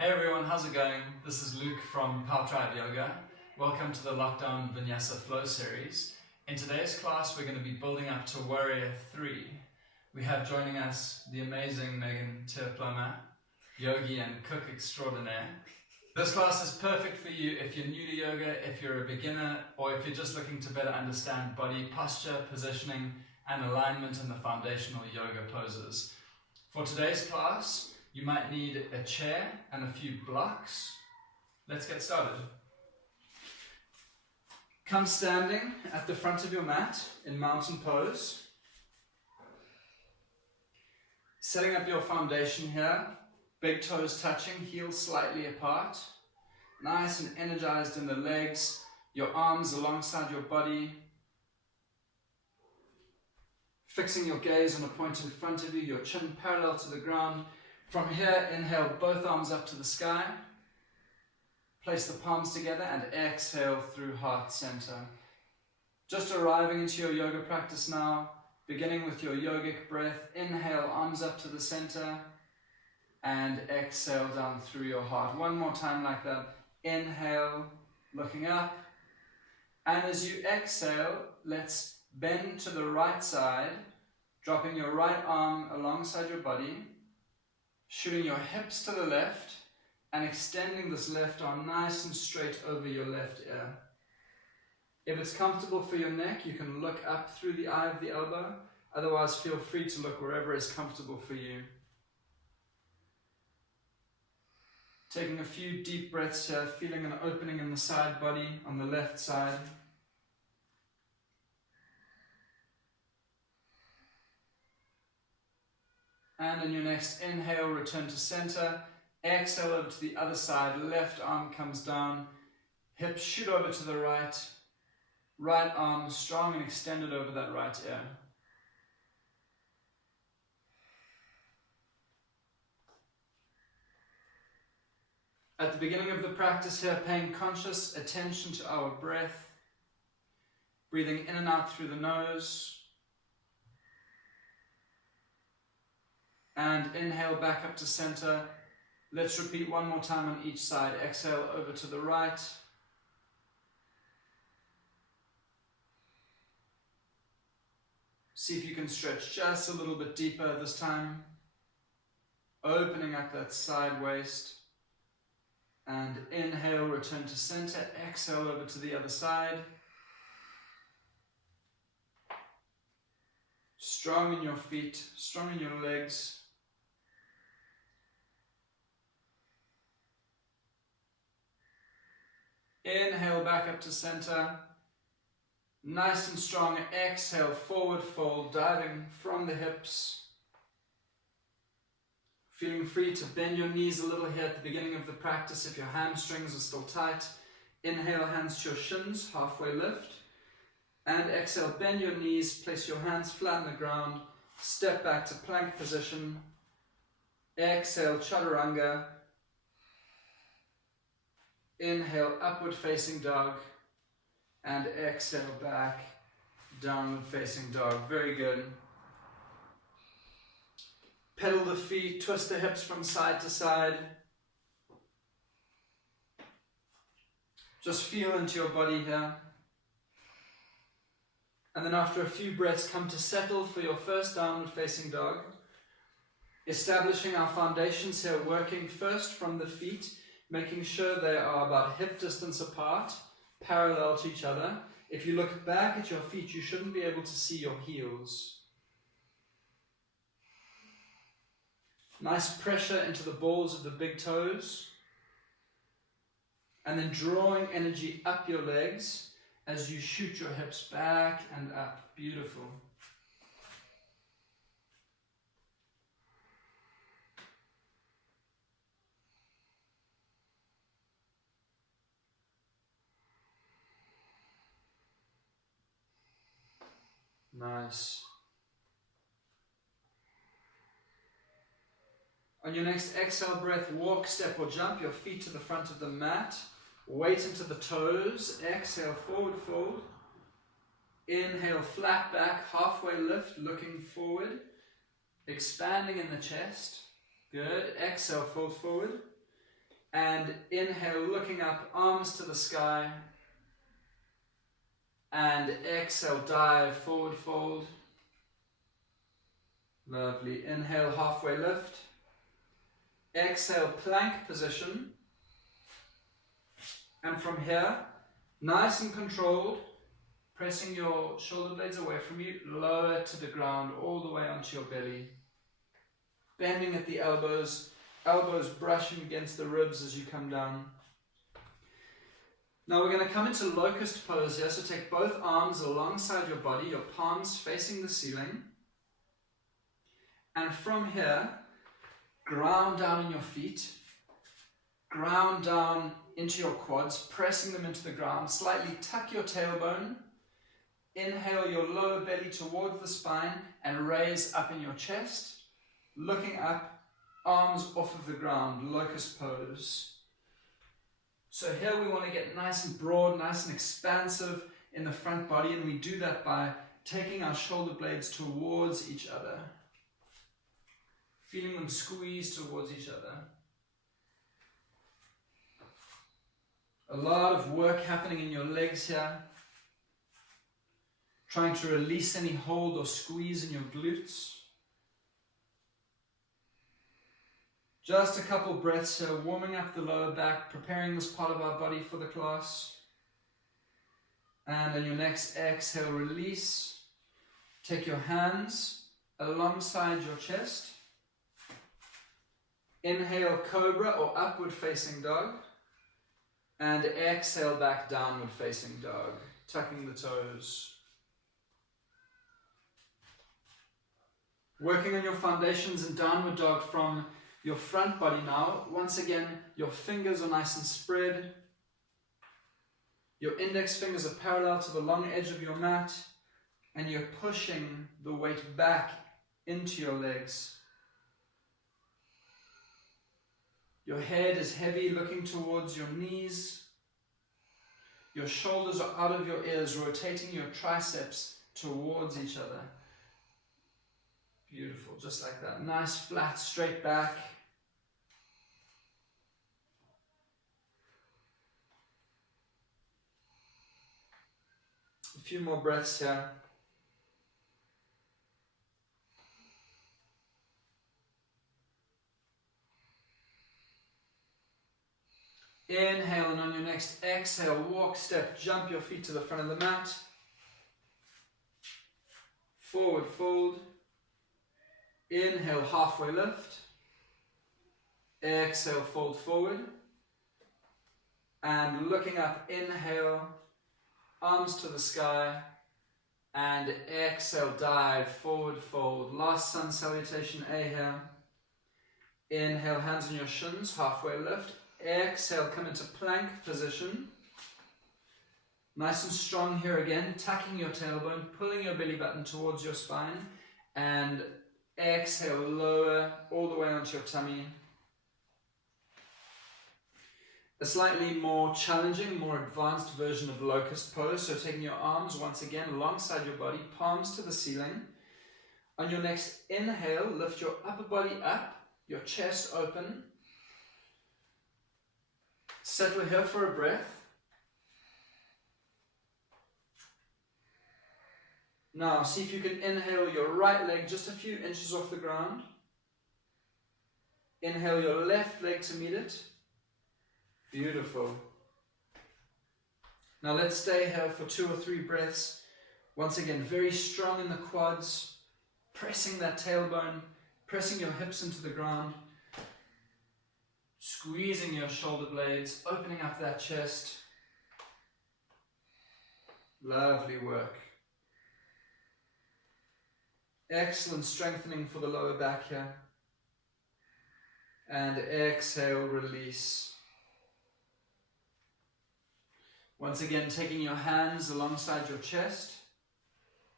Hey everyone, how's it going? This is Luke from Power Tribe Yoga. Welcome to the Lockdown VINYASA FLOW series. In today's class, we're going to be building up to Warrior 3. We have joining us the amazing Megan Tirplama, yogi and cook extraordinaire. This class is perfect for you if you're new to yoga, if you're a beginner, or if you're just looking to better understand body posture, positioning, and alignment in the foundational yoga poses. For today's class, you might need a chair and a few blocks. Let's get started. Come standing at the front of your mat in mountain pose. Setting up your foundation here, big toes touching, heels slightly apart. Nice and energized in the legs, your arms alongside your body. Fixing your gaze on a point in front of you, your chin parallel to the ground. From here, inhale both arms up to the sky. Place the palms together and exhale through heart center. Just arriving into your yoga practice now, beginning with your yogic breath. Inhale, arms up to the center and exhale down through your heart. One more time like that. Inhale, looking up. And as you exhale, let's bend to the right side, dropping your right arm alongside your body. Shooting your hips to the left and extending this left arm nice and straight over your left ear. If it's comfortable for your neck, you can look up through the eye of the elbow. Otherwise, feel free to look wherever is comfortable for you. Taking a few deep breaths here, feeling an opening in the side body on the left side. And on your next inhale, return to center. Exhale over to the other side. Left arm comes down. Hips shoot over to the right. Right arm strong and extended over that right ear. At the beginning of the practice here, paying conscious attention to our breath. Breathing in and out through the nose. And inhale back up to center. Let's repeat one more time on each side. Exhale over to the right. See if you can stretch just a little bit deeper this time. Opening up that side waist. And inhale, return to center. Exhale over to the other side. Strong in your feet, strong in your legs. Inhale back up to center. Nice and strong. Exhale, forward fold, diving from the hips. Feeling free to bend your knees a little here at the beginning of the practice if your hamstrings are still tight. Inhale, hands to your shins, halfway lift. And exhale, bend your knees, place your hands flat on the ground. Step back to plank position. Exhale, chaturanga. Inhale, upward facing dog, and exhale back, downward facing dog. Very good. Pedal the feet, twist the hips from side to side. Just feel into your body here. And then after a few breaths, come to settle for your first downward facing dog. Establishing our foundations here, working first from the feet, making sure they are about hip distance apart, parallel to each other. If you look back at your feet, you shouldn't be able to see your heels. Nice pressure into the balls of the big toes. And then drawing energy up your legs as you shoot your hips back and up. Beautiful. Nice. On your next exhale breath, walk, step or jump your feet to the front of the mat. Weight into the toes. Exhale, forward fold. Inhale, flat back, halfway lift, looking forward. Expanding in the chest. Good. Exhale, fold forward. And inhale, looking up, arms to the sky. And exhale, dive, forward fold. Lovely. Inhale, halfway lift. Exhale, plank position. And from here, nice and controlled, pressing your shoulder blades away from you, lower to the ground, all the way onto your belly. Bending at the elbows, elbows brushing against the ribs as you come down. Now we're going to come into Locust Pose here, so take both arms alongside your body, your palms facing the ceiling. And from here, ground down in your feet, ground down into your quads, pressing them into the ground. Slightly tuck your tailbone. Inhale your lower belly towards the spine and raise up in your chest. Looking up, arms off of the ground, Locust Pose. So here we want to get nice and broad, nice and expansive in the front body, and we do that by taking our shoulder blades towards each other. Feeling them squeeze towards each other. A lot of work happening in your legs here. Trying to release any hold or squeeze in your glutes. Just a couple breaths here, warming up the lower back, preparing this part of our body for the class. And on your next exhale, release. Take your hands alongside your chest. Inhale, cobra or upward facing dog. And exhale back, downward facing dog, tucking the toes. Working on your foundations and downward dog from your front body now. Once again, your fingers are nice and spread. Your index fingers are parallel to the long edge of your mat. And you're pushing the weight back into your legs. Your head is heavy, looking towards your knees. Your shoulders are out of your ears, rotating your triceps towards each other. Beautiful, just like that. Nice, flat, straight back. A few more breaths here. Inhale, and on your next exhale, walk, step, jump your feet to the front of the mat. Forward fold. Inhale, halfway lift. Exhale, fold forward. And looking up, inhale, arms to the sky. And exhale, dive, forward fold. Last sun salutation, A here. Inhale, hands on your shins, halfway lift. Exhale, come into plank position. Nice and strong here again, tucking your tailbone, pulling your belly button towards your spine, and exhale, lower all the way onto your tummy. A slightly more challenging, more advanced version of Locust Pose, so taking your arms once again alongside your body, palms to the ceiling. On your next inhale, lift your upper body up, your chest open. Settle here for a breath. Now, see if you can inhale your right leg just a few inches off the ground. Inhale your left leg to meet it. Beautiful. Now let's stay here for 2 or 3 breaths. Once again, very strong in the quads, pressing that tailbone, pressing your hips into the ground. Squeezing your shoulder blades, opening up that chest. Lovely work. Excellent strengthening for the lower back here. And exhale, release. Once again, taking your hands alongside your chest.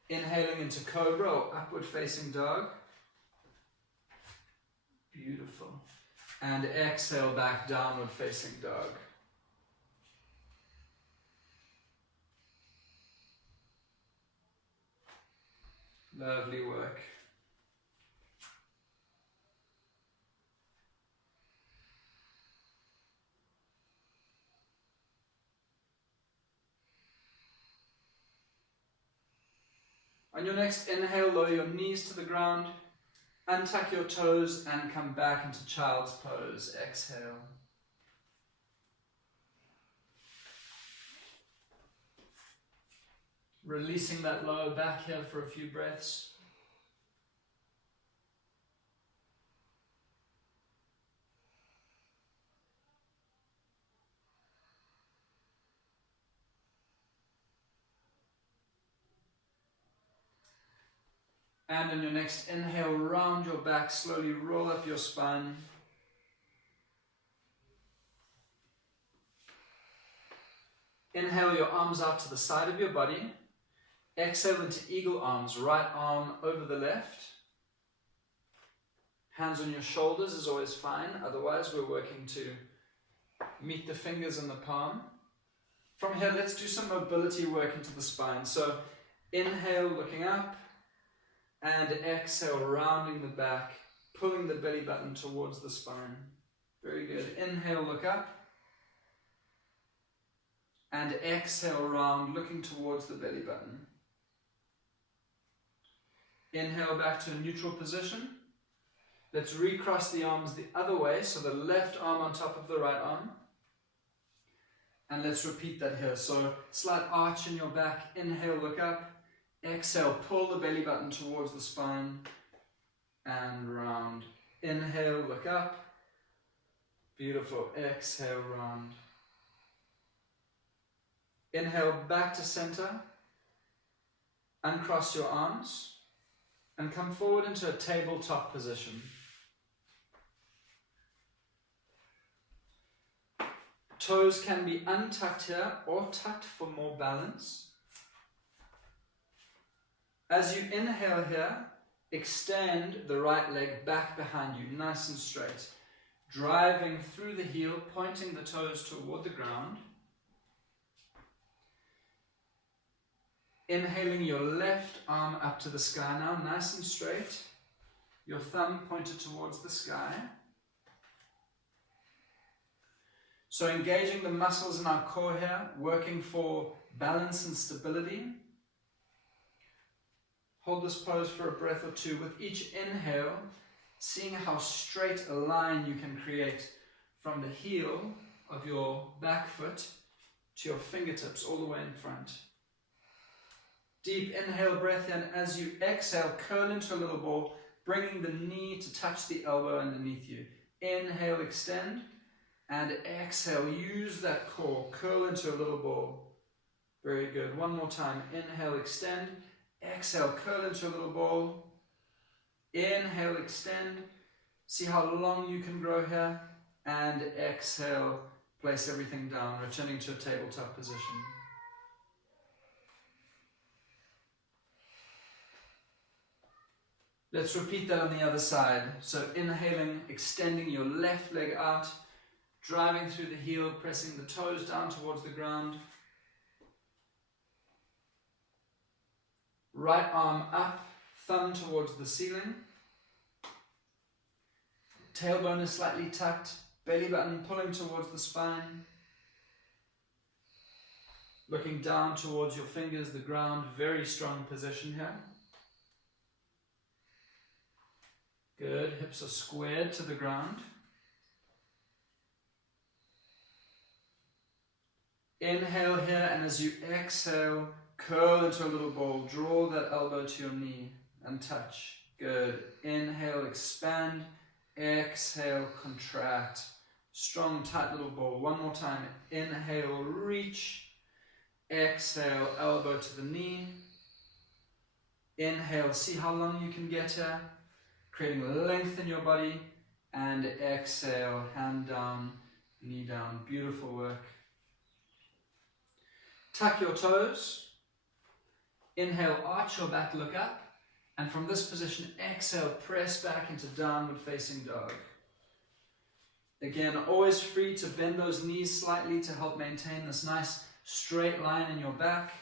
Inhaling into cobra or upward facing dog. Beautiful. And exhale back, downward facing dog. Lovely work. On your next inhale, lower your knees to the ground, untuck your toes and come back into child's pose. Exhale. Releasing that lower back here for a few breaths. And on your next inhale, round your back, slowly roll up your spine. Inhale your arms out to the side of your body. Exhale into eagle arms, right arm over the left. Hands on your shoulders is always fine, otherwise we're working to meet the fingers in the palm. From here, let's do some mobility work into the spine. So inhale, looking up. And exhale, rounding the back, pulling the belly button towards the spine. Very good. Inhale, look up. And exhale, round, looking towards the belly button. Inhale back to a neutral position. Let's recross the arms the other way, so the left arm on top of the right arm. And let's repeat that here. So slight arch in your back. Inhale, look up. Exhale, pull the belly button towards the spine and round. Inhale, look up. Beautiful. Exhale, round. Inhale, back to center. Uncross your arms and come forward into a tabletop position. Toes can be untucked here or tucked for more balance. As you inhale here, extend the right leg back behind you, nice and straight. Driving through the heel, pointing the toes toward the ground. Inhaling your left arm up to the sky now, nice and straight. Your thumb pointed towards the sky. So engaging the muscles in our core here, working for balance and stability. Hold this pose for a breath or two. With each inhale, seeing how straight a line you can create from the heel of your back foot to your fingertips all the way in front. Deep inhale breath in. As you exhale, curl into a little ball, bringing the knee to touch the elbow underneath you. Inhale, extend, and exhale, use that core, curl into a little ball. Very good. One more time. Inhale, extend. Exhale, curl into a little ball. Inhale, extend. See how long you can grow here. And exhale, place everything down, returning to a tabletop position. Let's repeat that on the other side. So inhaling, extending your left leg out, driving through the heel, pressing the toes down towards the ground. Right arm up, thumb towards the ceiling. Tailbone is slightly tucked, belly button pulling towards the spine. Looking down towards your fingers, the ground, very strong position here. Good, hips are squared to the ground. Inhale here, and as you exhale, curl into a little ball. Draw that elbow to your knee and touch. Good. Inhale, expand. Exhale, contract. Strong, tight little ball. One more time. Inhale, reach. Exhale, elbow to the knee. Inhale, see how long you can get here. Creating length in your body. And exhale, hand down, knee down. Beautiful work. Tuck your toes. Inhale, arch your back, look up. And from this position, exhale, press back into downward facing dog. Again, always free to bend those knees slightly to help maintain this nice straight line in your back.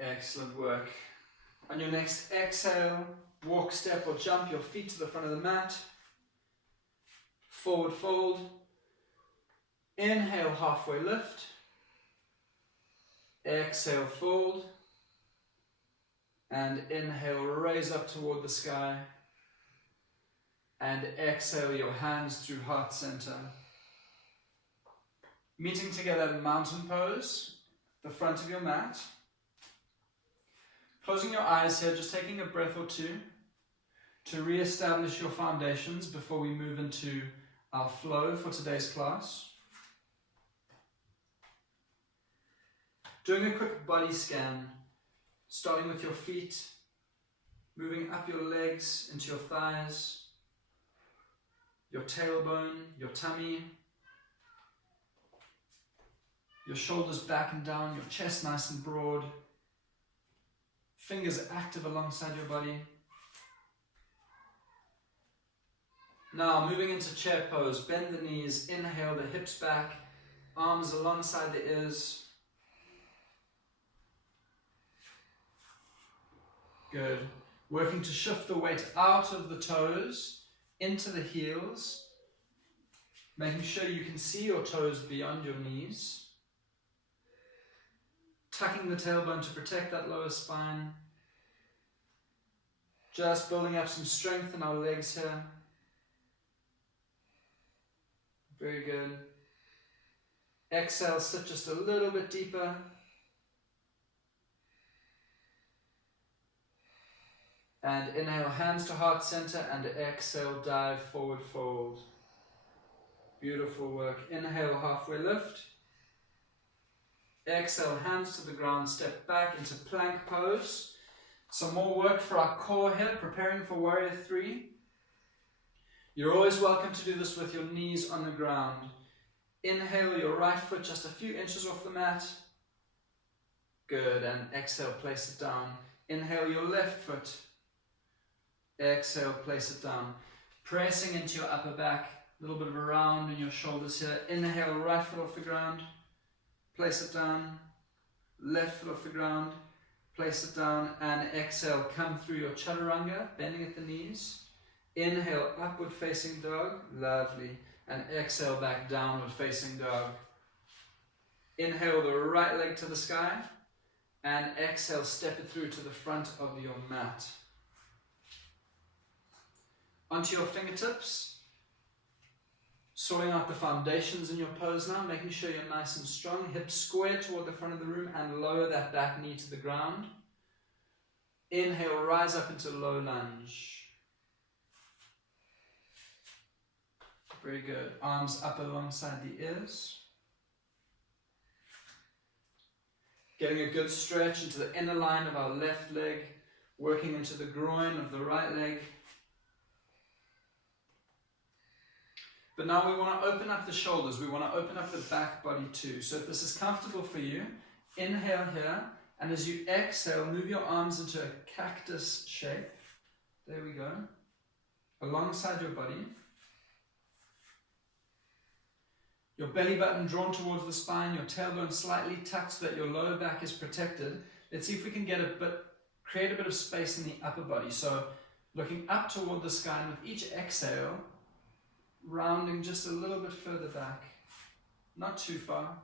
Excellent work. On your next exhale, walk, step or jump your feet to the front of the mat. Forward fold. Inhale, halfway lift. Exhale, fold. And inhale, raise up toward the sky. And exhale your hands through heart center. Meeting together in mountain pose, the front of your mat. Closing your eyes here, just taking a breath or two to re-establish your foundations before we move into our flow for today's class. Doing a quick body scan, starting with your feet, moving up your legs into your thighs, your tailbone, your tummy, your shoulders back and down, your chest nice and broad, fingers active alongside your body. Now moving into chair pose, bend the knees, inhale the hips back, arms alongside the ears. Good. Working to shift the weight out of the toes, into the heels, making sure you can see your toes beyond your knees. Tucking the tailbone to protect that lower spine. Just building up some strength in our legs here. Very good. Exhale, sit just a little bit deeper. And inhale, hands to heart center, and exhale, dive, forward fold. Beautiful work. Inhale, halfway lift. Exhale, hands to the ground, step back into plank pose. Some more work for our core here, preparing for warrior 3. You're always welcome to do this with your knees on the ground. Inhale your right foot just a few inches off the mat. Good, and exhale, place it down. Inhale your left foot. Exhale, place it down. Pressing into your upper back, a little bit of a round in your shoulders here. Inhale, right foot off the ground. Place it down. Left foot off the ground. Place it down. And exhale, come through your chaturanga, bending at the knees. Inhale, upward facing dog. Lovely. And exhale, back downward facing dog. Inhale the right leg to the sky. And exhale, step it through to the front of your mat. Onto your fingertips, sorting out the foundations in your pose now, making sure you're nice and strong, hips square toward the front of the room and lower that back knee to the ground. Inhale, rise up into low lunge. Very good. Arms up alongside the ears. Getting a good stretch into the inner line of our left leg, working into the groin of the right leg. But now we want to open up the shoulders, we want to open up the back body too. So if this is comfortable for you, inhale here, and as you exhale, move your arms into a cactus shape. There we go. Alongside your body. Your belly button drawn towards the spine, your tailbone slightly tucked so that your lower back is protected. Let's see if we can create a bit of space in the upper body. So looking up toward the sky, and with each exhale, rounding just a little bit further back, not too far,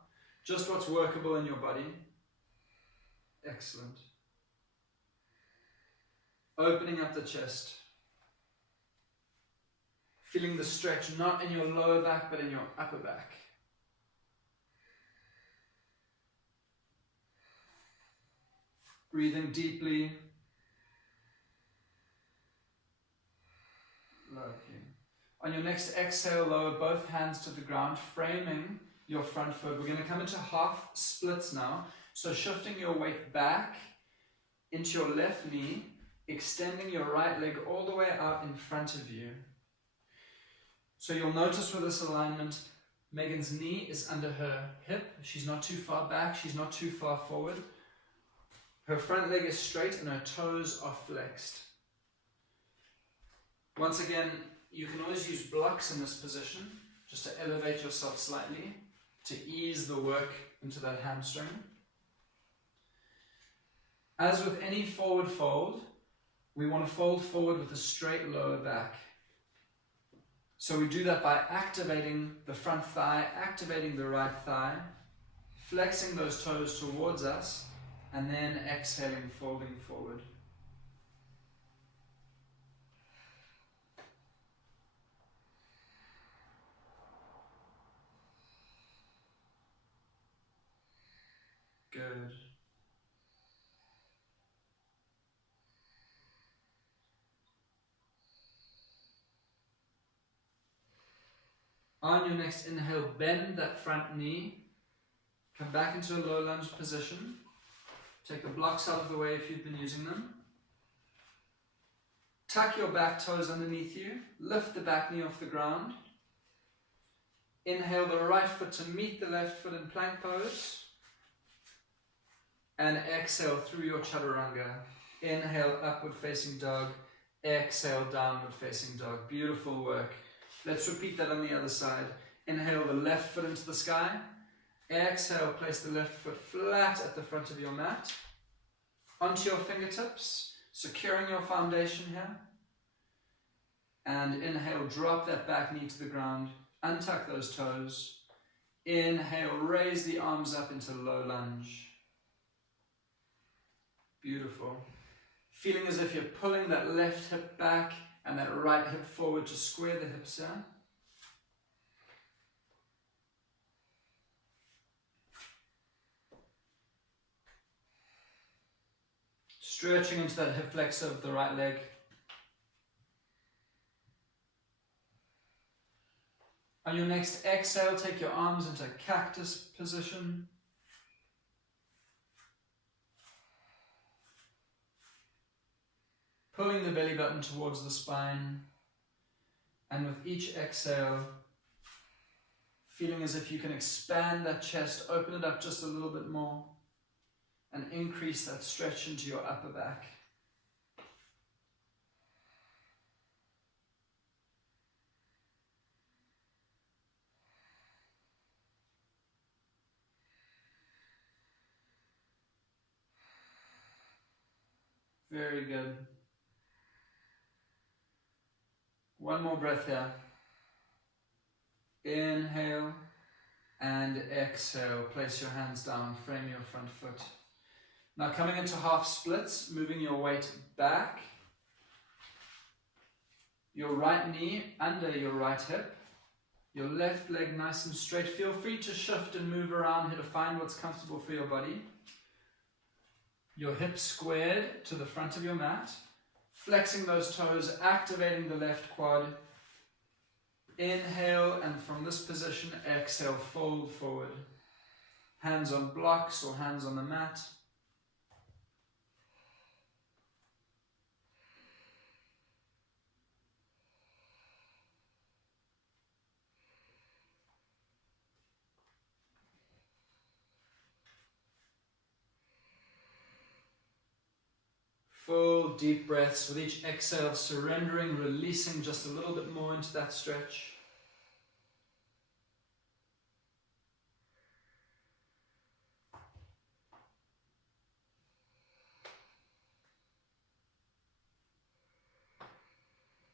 just what's workable in your body. Excellent. Opening up the chest, feeling the stretch not in your lower back but in your upper back. Breathing deeply. Lovely. On your next exhale, lower both hands to the ground, framing your front foot. We're going to come into half splits now. So shifting your weight back into your left knee, extending your right leg all the way out in front of you. So you'll notice with this alignment, Megan's knee is under her hip. She's not too far back, she's not too far forward. Her front leg is straight and her toes are flexed. Once again, you can always use blocks in this position, just to elevate yourself slightly, to ease the work into that hamstring. As with any forward fold, we want to fold forward with a straight lower back. So we do that by activating the front thigh, activating the right thigh, flexing those toes towards us, and then exhaling, folding forward. Good. On your next inhale, bend that front knee. Come back into a low lunge position. Take the blocks out of the way if you've been using them. Tuck your back toes underneath you. Lift the back knee off the ground. Inhale the right foot to meet the left foot in plank pose. And exhale through your chaturanga. Inhale, upward facing dog. Exhale, downward facing dog. Beautiful work. Let's repeat that on the other side. Inhale the left foot into the sky. Exhale, place the left foot flat at the front of your mat. Onto your fingertips, securing your foundation here. And inhale, drop that back knee to the ground. Untuck those toes. Inhale, raise the arms up into low lunge. Beautiful. Feeling as if you're pulling that left hip back and that right hip forward to square the hips here. Stretching into that hip flexor of the right leg. On your next exhale, take your arms into cactus position. Pulling the belly button towards the spine. And with each exhale, feeling as if you can expand that chest, open it up just a little bit more, and increase that stretch into your upper back. Very good. One more breath here. Inhale and exhale. Place your hands down, frame your front foot. Now coming into half splits, moving your weight back. Your right knee under your right hip. Your left leg nice and straight. Feel free to shift and move around here to find what's comfortable for your body. Your hips squared to the front of your mat. Flexing those toes, activating the left quad. Inhale, and from this position, exhale, fold forward. Hands on blocks or hands on the mat. Full deep breaths with each exhale, surrendering, releasing just a little bit more into that stretch.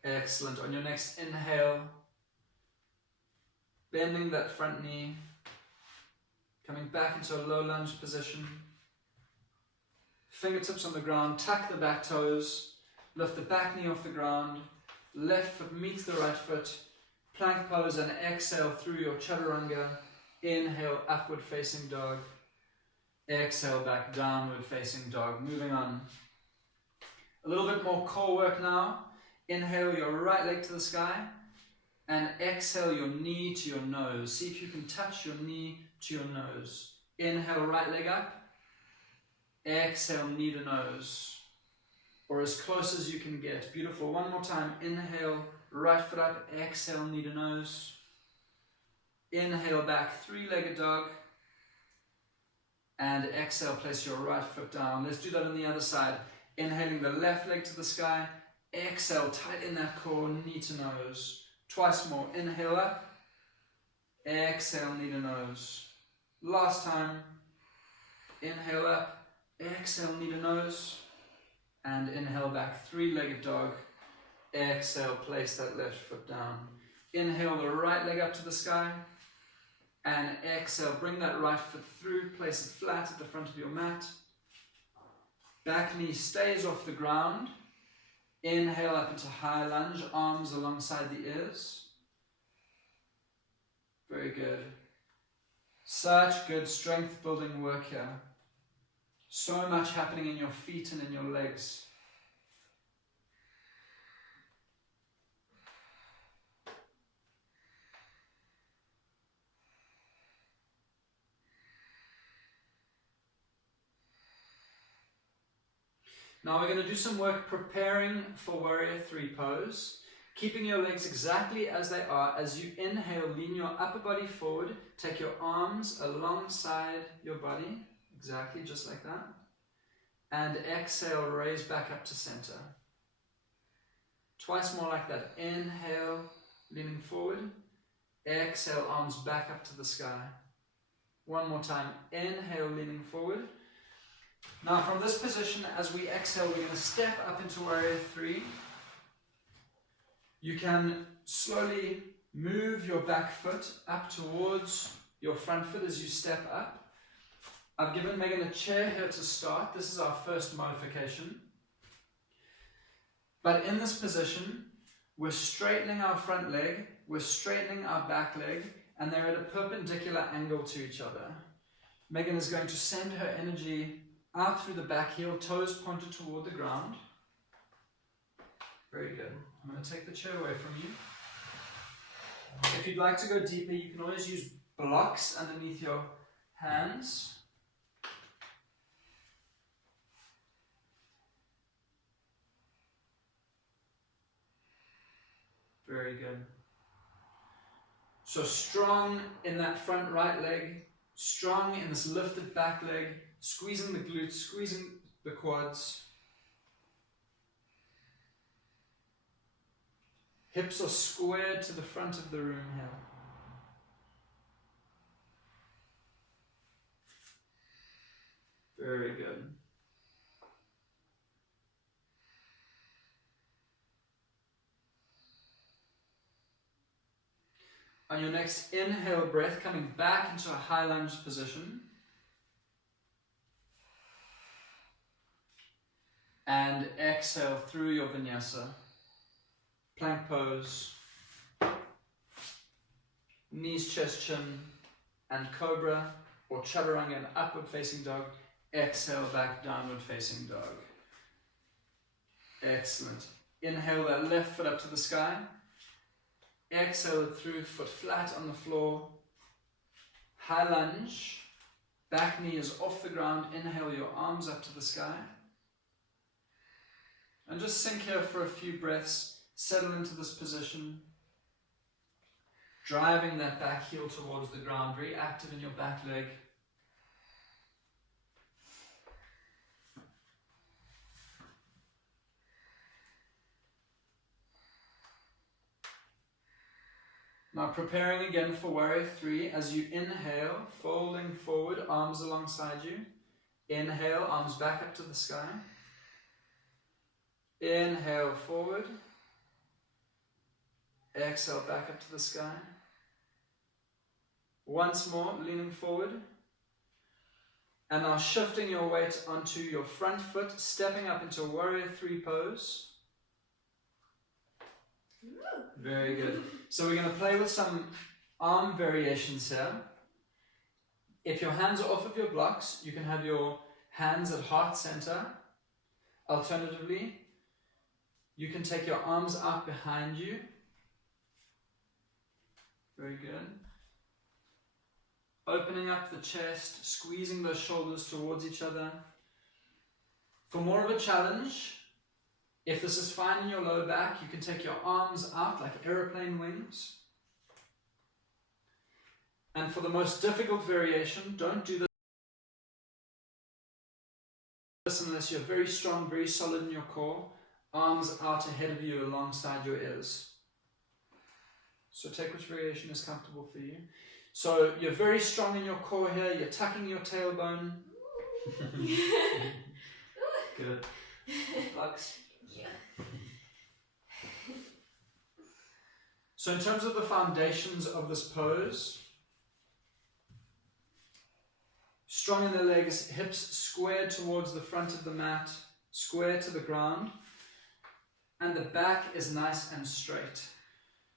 Excellent. On your next inhale, bending that front knee, coming back into a low lunge position. Fingertips on the ground, tuck the back toes, lift the back knee off the ground, left foot meets the right foot, plank pose, and exhale through your chaturanga. Inhale, upward facing dog. Exhale, back downward facing dog. Moving on. A little bit more core work now. Inhale your right leg to the sky, and exhale your knee to your nose. See if you can touch your knee to your nose. Inhale, right leg up. Exhale, knee to nose, or as close as you can get. Beautiful. One more time. Inhale, right foot up. Exhale, knee to nose. Inhale, back, three-legged dog. And exhale, place your right foot down. Let's do that on the other side. Inhaling the left leg to the sky. Exhale, tighten that core, knee to nose. Twice more. Inhale up. Exhale, knee to nose. Last time. Inhale up. Exhale, knee to nose. And inhale back, three-legged dog. Exhale, place that left foot down. Inhale the right leg up to the sky. And exhale, bring that right foot through, place it flat at the front of your mat. Back knee stays off the ground. Inhale up into high lunge, arms alongside the ears. Very good. Such good strength building work here. So much happening in your feet and in your legs. Now we're going to do some work preparing for Warrior 3 pose. Keeping your legs exactly as they are. As you inhale, lean your upper body forward. Take your arms alongside your body. Exactly, just like that. And exhale, raise back up to center. Twice more like that. Inhale, leaning forward. Exhale, arms back up to the sky. One more time. Inhale, leaning forward. Now from this position, as we exhale, we're going to step up into Warrior 3. You can slowly move your back foot up towards your front foot as you step up. I've given Megan a chair here to start. This is our first modification. But in this position, we're straightening our front leg, we're straightening our back leg, and they're at a perpendicular angle to each other. Megan is going to send her energy out through the back heel, toes pointed toward the ground. Very good. I'm going to take the chair away from you. If you'd like to go deeper, you can always use blocks underneath your hands. Very good. So strong in that front right leg, strong in this lifted back leg, squeezing the glutes, squeezing the quads. Hips are squared to the front of the room here. Very good. On your next inhale breath, coming back into a high lunge position. And exhale through your vinyasa. Plank pose. Knees, chest, chin, and cobra or chaturanga and upward facing dog. Exhale back, downward facing dog. Excellent. Inhale that left foot up to the sky. Exhale it through, foot flat on the floor. High lunge. Back knee is off the ground. Inhale your arms up to the sky. And just sink here for a few breaths. Settle into this position. Driving that back heel towards the ground. Very active in your back leg. Now preparing again for Warrior 3. As you inhale, folding forward, arms alongside you. Inhale, arms back up to the sky. Inhale forward. Exhale back up to the sky. Once more, leaning forward. And now shifting your weight onto your front foot, stepping up into Warrior 3 pose. Very good. So we're going to play with some arm variations here. If your hands are off of your blocks, you can have your hands at heart center. Alternatively, you can take your arms out behind you. Very good. Opening up the chest, squeezing those shoulders towards each other. For more of a challenge, if this is fine in your low back, you can take your arms out like aeroplane wings. And for the most difficult variation, don't do this unless you're very strong, very solid in your core. Arms out ahead of you alongside your ears. So take which variation is comfortable for you. So you're very strong in your core here, you're tucking your tailbone, Good. Bugs. Yeah. So in terms of the foundations of this pose, strong in the legs, hips squared towards the front of the mat, square to the ground, and the back is nice and straight.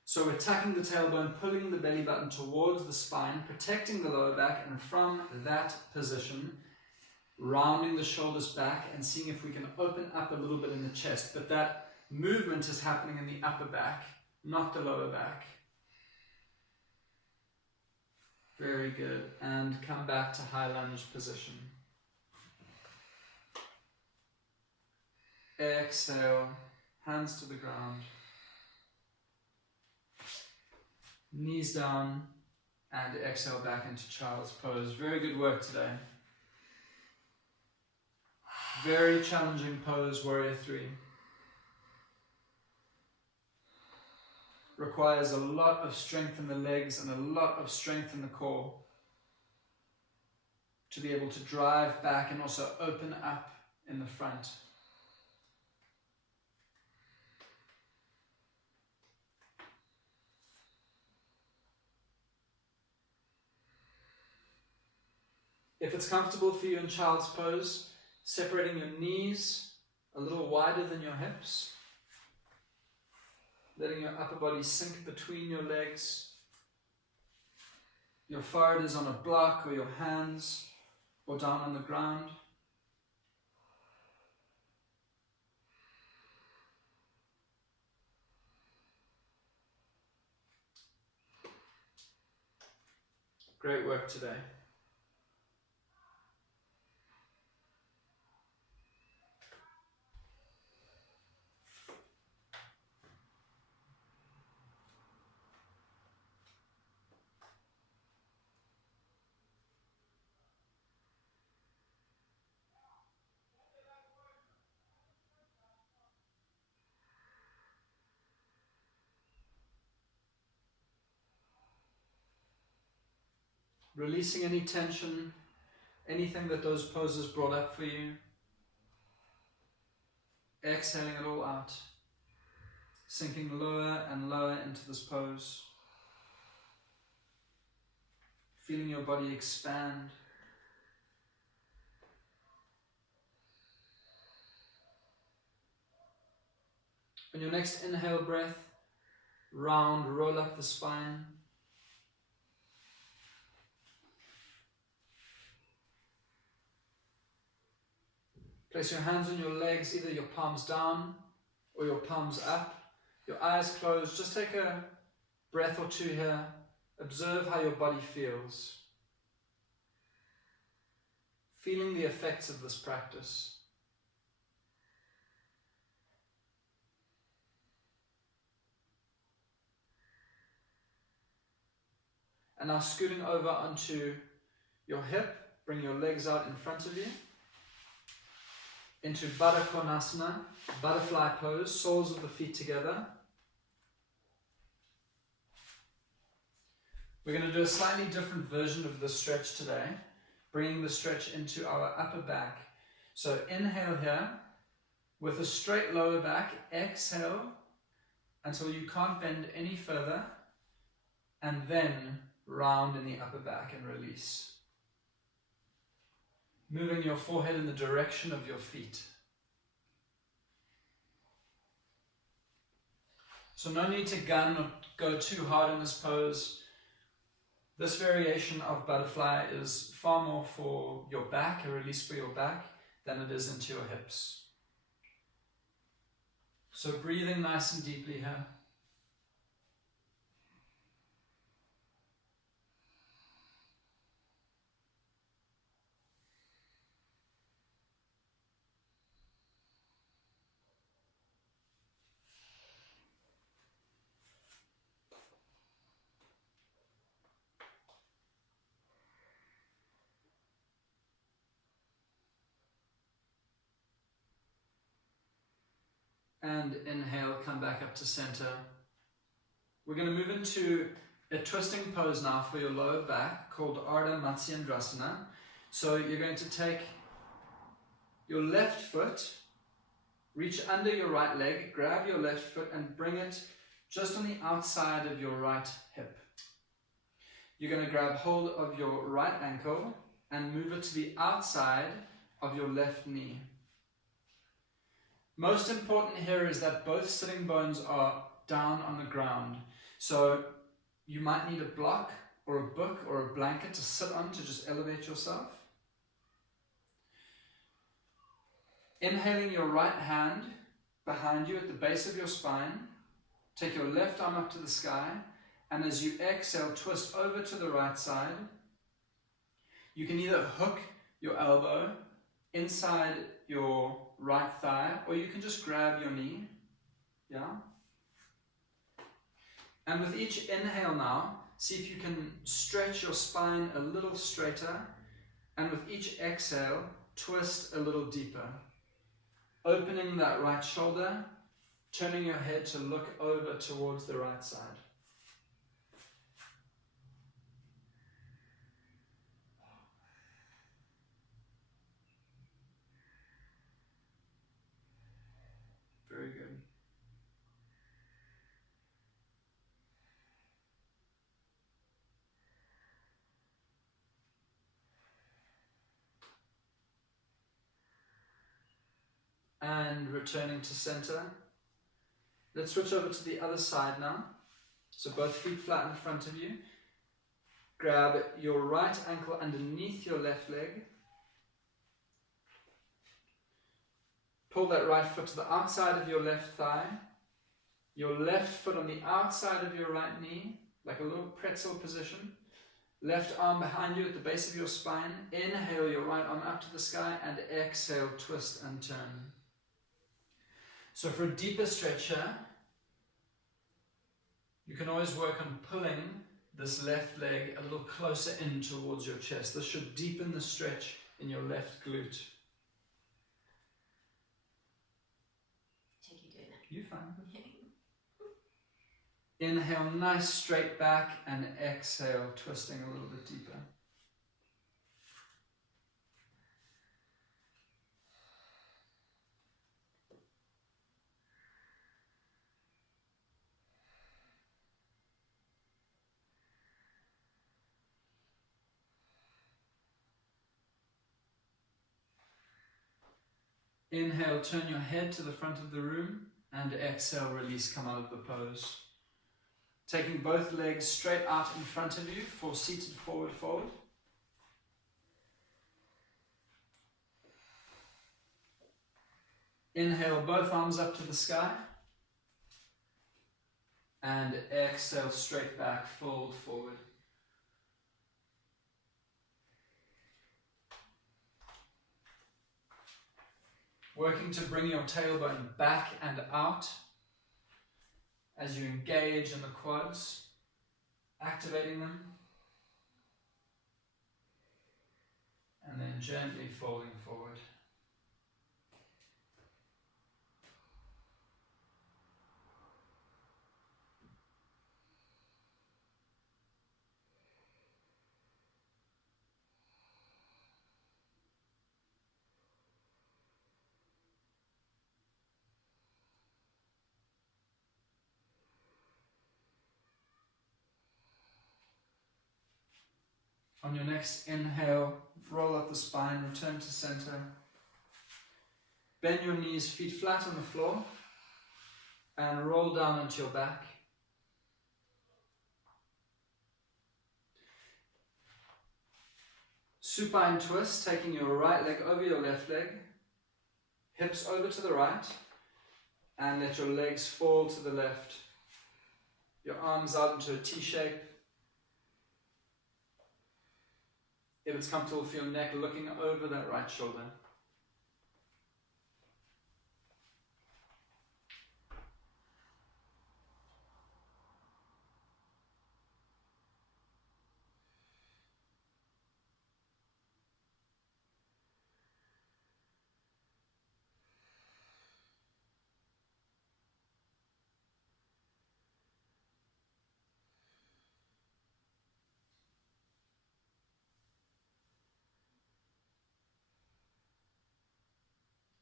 So we're tucking the tailbone, pulling the belly button towards the spine, protecting the lower back, and from that position, rounding the shoulders back and seeing if we can open up a little bit in the chest. But that movement is happening in the upper back, not the lower back. Very good. And come back to high lunge position. Exhale, hands to the ground. Knees down, and exhale back into child's pose. Very good work today. Very challenging pose, warrior 3. Requires a lot of strength in the legs and a lot of strength in the core to be able to drive back and also open up in the front. If it's comfortable for you in child's pose, separating your knees a little wider than your hips, letting your upper body sink between your legs. Your forehead is on a block or your hands or down on the ground. Great work today. Releasing any tension, anything that those poses brought up for you. Exhaling it all out. Sinking lower and lower into this pose. Feeling your body expand. On your next inhale breath, round, roll up the spine. Place your hands on your legs, either your palms down or your palms up. Your eyes closed. Just take a breath or two here. Observe how your body feels. Feeling the effects of this practice. And now scooting over onto your hip, bring your legs out in front of you. Into Baddha Konasana, butterfly pose, soles of the feet together. We're going to do a slightly different version of this stretch today, bringing the stretch into our upper back. So inhale here, with a straight lower back, exhale until you can't bend any further, and then round in the upper back and release. Moving your forehead in the direction of your feet. So no need to gun or go too hard in this pose. This variation of butterfly is far more for your back, a release for your back, than it is into your hips. So breathing nice and deeply here. And inhale, come back up to center. We're going to move into a twisting pose now for your lower back called Ardha Matsyendrasana. So you're going to take your left foot, reach under your right leg, grab your left foot and bring it just on the outside of your right hip. You're going to grab hold of your right ankle and move it to the outside of your left knee. Most important here is that both sitting bones are down on the ground. So you might need a block or a book or a blanket to sit on to just elevate yourself. Inhaling your right hand behind you at the base of your spine. Take your left arm up to the sky, and as you exhale, twist over to the right side. You can either hook your elbow inside your right thigh, or you can just grab your knee. Yeah? And with each inhale now, see if you can stretch your spine a little straighter, and with each exhale, twist a little deeper. Opening that right shoulder, turning your head to look over towards the right side. Very good. And returning to center. Let's switch over to the other side now. So both feet flat in front of you. Grab your right ankle underneath your left leg. Pull that right foot to the outside of your left thigh. Your left foot on the outside of your right knee, like a little pretzel position. Left arm behind you at the base of your spine. Inhale your right arm up to the sky and exhale, twist and turn. So for a deeper stretch here, you can always work on pulling this left leg a little closer in towards your chest. This should deepen the stretch in your left glute. Take you doing that. You fine. Inhale, nice straight back, and exhale, twisting a little bit deeper. Inhale, turn your head to the front of the room, and exhale, release, come out of the pose. Taking both legs straight out in front of you for seated forward fold. Inhale, both arms up to the sky. And exhale, straight back, fold forward. Working to bring your tailbone back and out as you engage in the quads, activating them, and then gently folding forward. On your next inhale, roll up the spine, return to center. Bend your knees, feet flat on the floor, and roll down onto your back. Supine twist, taking your right leg over your left leg, hips over to the right, and let your legs fall to the left. Your arms out into a T shape. If it's comfortable, feel your neck looking over that right shoulder.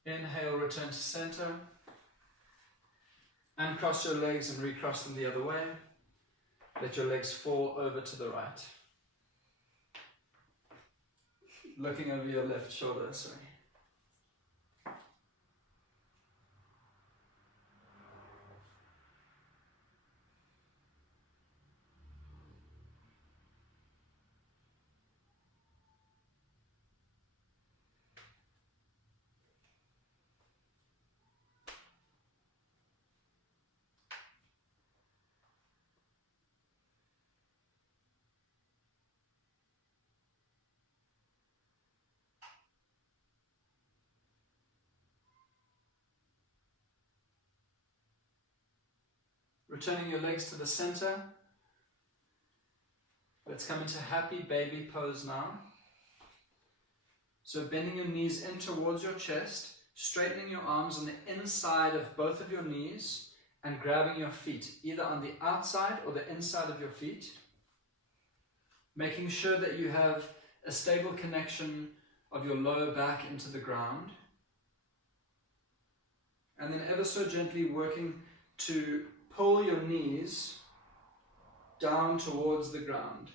Inhale, return to center. Uncross your legs and recross them the other way. Let your legs fall over to the right. Looking over your left shoulder, sorry. Returning your legs to the center. Let's come into happy baby pose now. So bending your knees in towards your chest, straightening your arms on the inside of both of your knees and grabbing your feet, either on the outside or the inside of your feet. Making sure that you have a stable connection of your lower back into the ground. And then ever so gently working to pull your knees down towards the ground.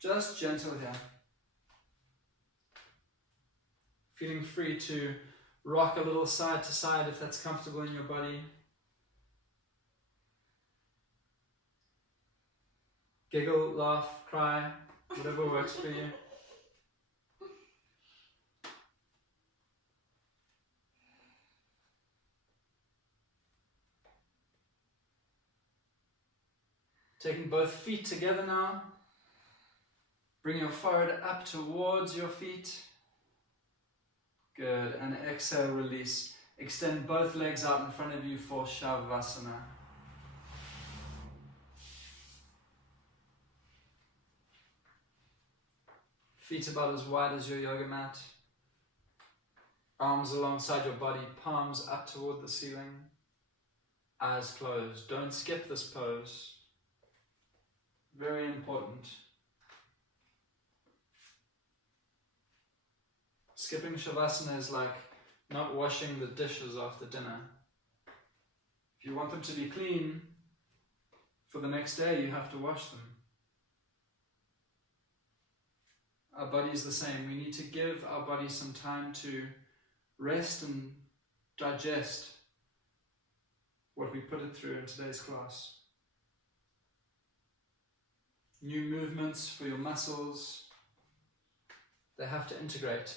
Just gentle here. Feeling free to rock a little side to side if that's comfortable in your body. Giggle, laugh, cry, whatever works for you. Taking both feet together now. Bring your forehead up towards your feet. Good. And exhale, release. Extend both legs out in front of you for Shavasana. Feet about as wide as your yoga mat. Arms alongside your body, palms up toward the ceiling. Eyes closed. Don't skip this pose. Very important. Skipping Shavasana is like not washing the dishes after dinner. If you want them to be clean for the next day, you have to wash them. Our body is the same. We need to give our body some time to rest and digest what we put it through in today's class. New movements for your muscles, they have to integrate.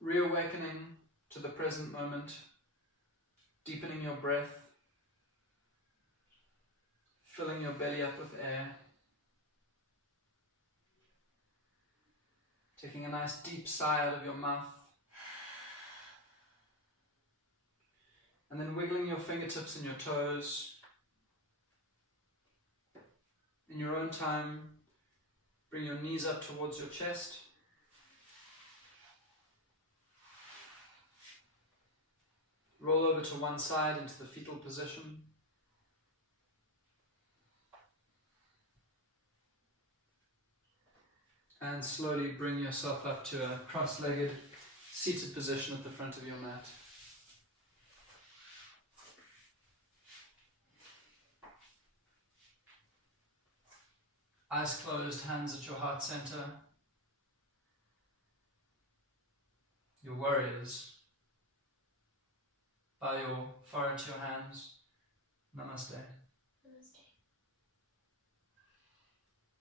reawakening to the present moment, deepening your breath, filling your belly up with air, taking a nice deep sigh out of your mouth, and then wiggling your fingertips and your toes. In your own time, bring your knees up towards your chest. Roll over to one side into the fetal position. And slowly bring yourself up to a cross-legged seated position at the front of your mat. Eyes closed, hands at your heart center. Your warriors. Bow your forehead to your hands. Namaste. Namaste.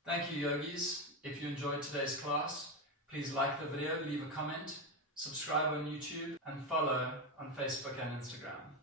Thank you, yogis. If you enjoyed today's class, please like the video, leave a comment, subscribe on YouTube, and follow on Facebook and Instagram.